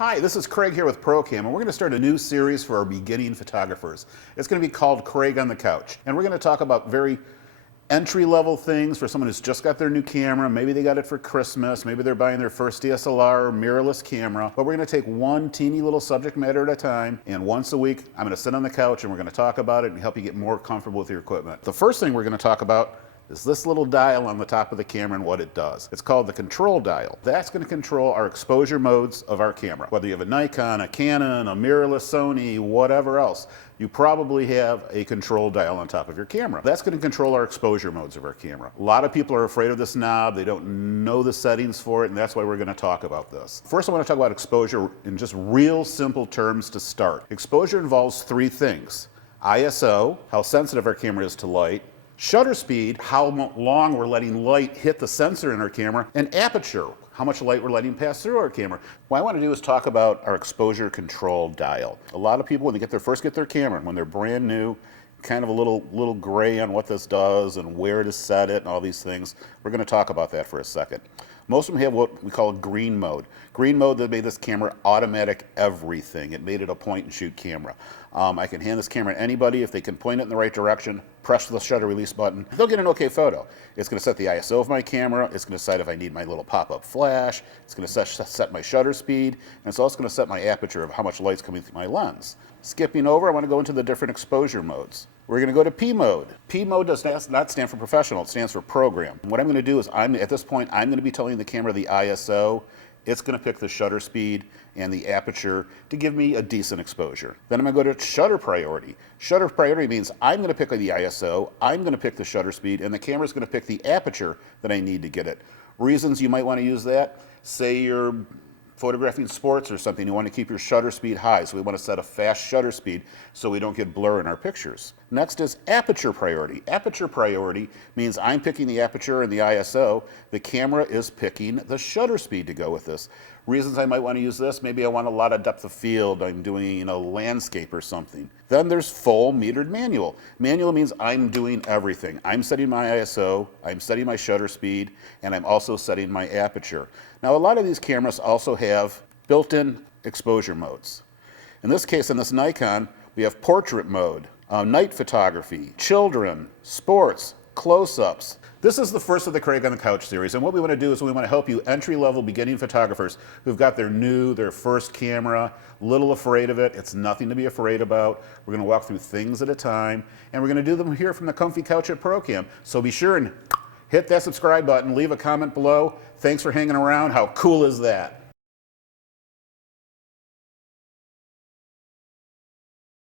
Hi, this is Craig here with PROCAM, and we're going to start a new series for our beginning photographers. It's going to be called Craig on the Couch, and we're going to talk about very entry-level things for someone who's just got their new camera. Maybe they got it for Christmas, maybe they're buying their first DSLR or mirrorless camera, but we're going to take one teeny little subject matter at a time, and once a week I'm going to sit on the couch and we're going to talk about it and help you get more comfortable with your equipment. The first thing we're going to talk about is this little dial on the top of the camera and what it does. It's called the control dial. That's going to control our exposure modes of our camera. Whether you have a Nikon, a Canon, a mirrorless Sony, whatever else, you probably have a control dial on top of your camera. That's going to control our exposure modes of our camera. A lot of people are afraid of this knob. They don't know the settings for it, and that's why we're going to talk about this. First, I want to talk about exposure in just real simple terms to start. Exposure involves three things: ISO, how sensitive our camera is to light; shutter speed, how long we're letting light hit the sensor in our camera; and aperture, how much light we're letting pass through our camera. What I want to do is talk about our exposure control dial. A lot of people, when they first get their camera, when they're brand new, kind of a little gray on what this does and where to set it and all these things. We're going to talk about that for a second. Most of them have what we call a green mode. Green mode, that made this camera automatic everything. It made it a point and shoot camera. I can hand this camera to anybody. If they can point it in the right direction, press the shutter release button, they'll get an okay photo. It's going to set the ISO of my camera. It's going to decide if I need my little pop-up flash. It's going to set my shutter speed. And it's also going to set my aperture of how much light's coming through my lens. Skipping over, I want to go into the different exposure modes. We're going to go to P mode. P mode does not stand for professional, it stands for program. What I'm going to do is, at this point, I'm going to be telling the camera the ISO. It's going to pick the shutter speed and the aperture to give me a decent exposure. Then I'm going to go to shutter priority. Shutter priority means I'm going to pick the ISO, I'm going to pick the shutter speed, and the camera's going to pick the aperture that I need to get it. Reasons you might want to use that: say you're photographing sports or something, you want to keep your shutter speed high, so we want to set a fast shutter speed so we don't get blur in our pictures. Next is aperture priority. Aperture priority means I'm picking the aperture and the ISO, the camera is picking the shutter speed to go with this. Reasons I might want to use this: maybe I want a lot of depth of field, I'm doing a landscape or something. Then there's full metered manual. Manual means I'm doing everything. I'm setting my ISO, I'm setting my shutter speed, and I'm also setting my aperture. Now, a lot of these cameras also have built-in exposure modes. In this case, in this Nikon, we have portrait mode, night photography, children, sports, close-ups. This is the first of the Craig on the Couch series, and what we want to do is we want to help you entry-level beginning photographers who've got their first camera, little afraid of it. It's nothing to be afraid about. We're going to walk through things at a time, and we're going to do them here from the comfy couch at PROCAM. So be sure and hit that subscribe button, leave a comment below. Thanks for hanging around. How cool is that?